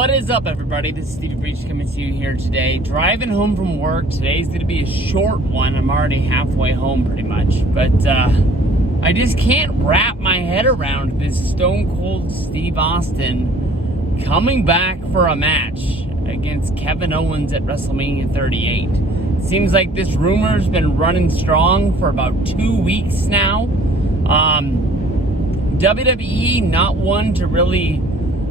What is up, everybody? This is Stevie Breach coming to you here today. Driving home from work. Today's going to be a short one. I'm already halfway home pretty much. But I just can't wrap my head around this Stone Cold Steve Austin coming back for a match against Kevin Owens at Wrestlemania 38. Seems like this rumor's been running strong for about 2 weeks now. WWE not one to really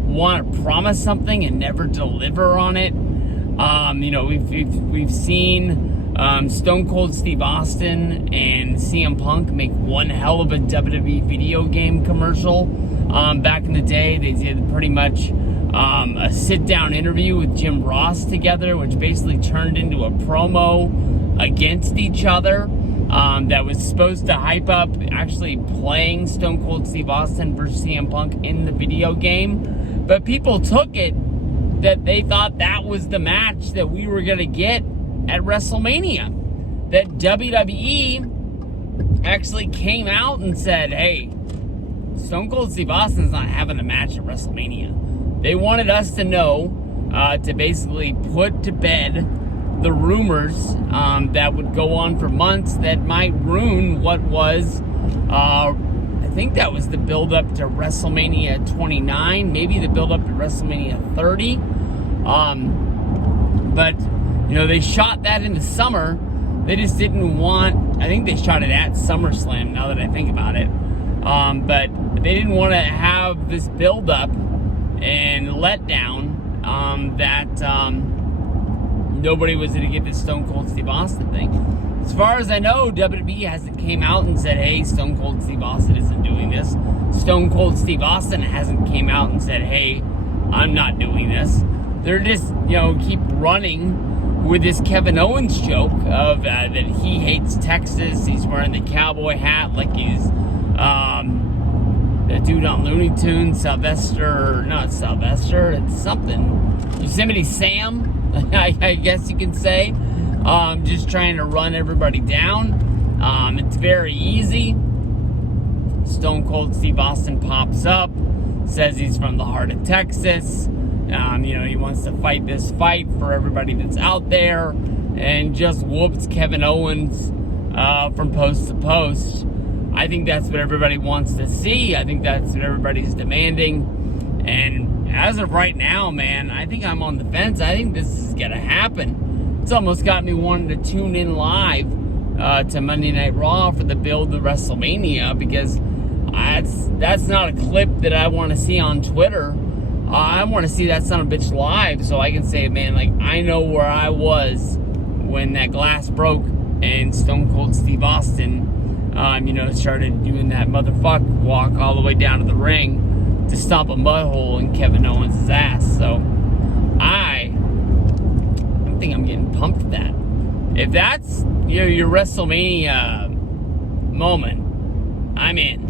want to promise something and never deliver on it. We've seen Stone Cold Steve Austin and CM Punk make one hell of a WWE video game commercial. Back in the day, they did pretty much a sit-down interview with Jim Ross together, which basically turned into a promo against each other. That was supposed to hype up actually playing Stone Cold Steve Austin versus CM Punk in the video game. But people took it that they thought that was the match that we were going to get at WrestleMania. That WWE actually came out and said, hey, Stone Cold Steve Austin's not having a match at WrestleMania. They wanted us to know, to basically put to bed the rumors that would go on for months that might ruin what was, I think that was the build-up to WrestleMania 29, maybe the build-up to WrestleMania 30. But, they shot that in the summer. They just didn't want, I think they shot it at SummerSlam, now that I think about it. But they didn't want to have this build-up and letdown that nobody was going to get this Stone Cold Steve Austin thing. As far as I know, WWE hasn't came out and said, hey, Stone Cold Steve Austin isn't doing this. Stone Cold Steve Austin hasn't came out and said, hey, I'm not doing this. They're just, keep running with this Kevin Owens joke of that he hates Texas. He's wearing the cowboy hat like he's the dude on Looney Tunes, Sylvester, not Sylvester, it's something. Yosemite Sam, I guess you can say. Just trying to run everybody down. It's very easy. Stone Cold Steve Austin pops up, says he's from the heart of Texas. He wants to fight this fight for everybody that's out there, and just whoops Kevin Owens from post to post. I think that's what everybody wants to see. I think that's what everybody's demanding. And as of right now, man, I think I'm on the fence. I think this is going to happen. It's almost got me wanting to tune in live to Monday Night Raw for the build to WrestleMania, because that's not a clip that I want to see on Twitter. I want to see that son of a bitch live so I can say, man, like, I know where I was when that glass broke and Stone Cold Steve Austin, started doing that motherfucker walk all the way down to the ring to stomp a mud hole in Kevin Owens' ass. So I think I'm getting pumped for that. If that's your WrestleMania moment, I'm in.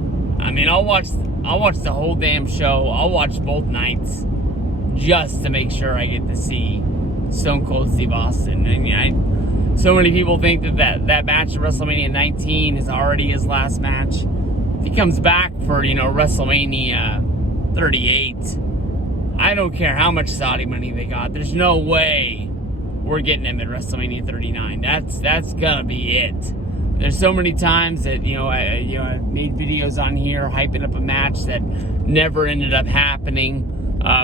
I'll watch the whole damn show. I'll watch both nights just to make sure I get to see Stone Cold Steve Austin. So many people think that match at WrestleMania 19 is already his last match. If he comes back for WrestleMania 38, I don't care how much Saudi money they got. There's no way we're getting him at WrestleMania 39. That's gonna be it. There's so many times that I made videos on here hyping up a match that never ended up happening.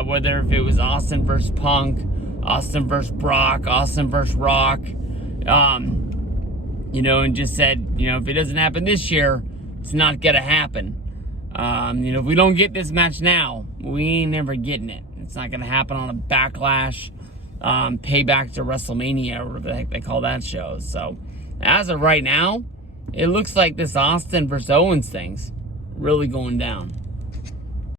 Whether if it was Austin versus Punk, Austin versus Brock, Austin versus Rock, and just said if it doesn't happen this year, it's not gonna happen. If we don't get this match now, we ain't never getting it. It's not gonna happen on a Backlash. Payback to WrestleMania, or whatever the heck they call that show. So, as of right now, it looks like this Austin versus Owens thing's really going down.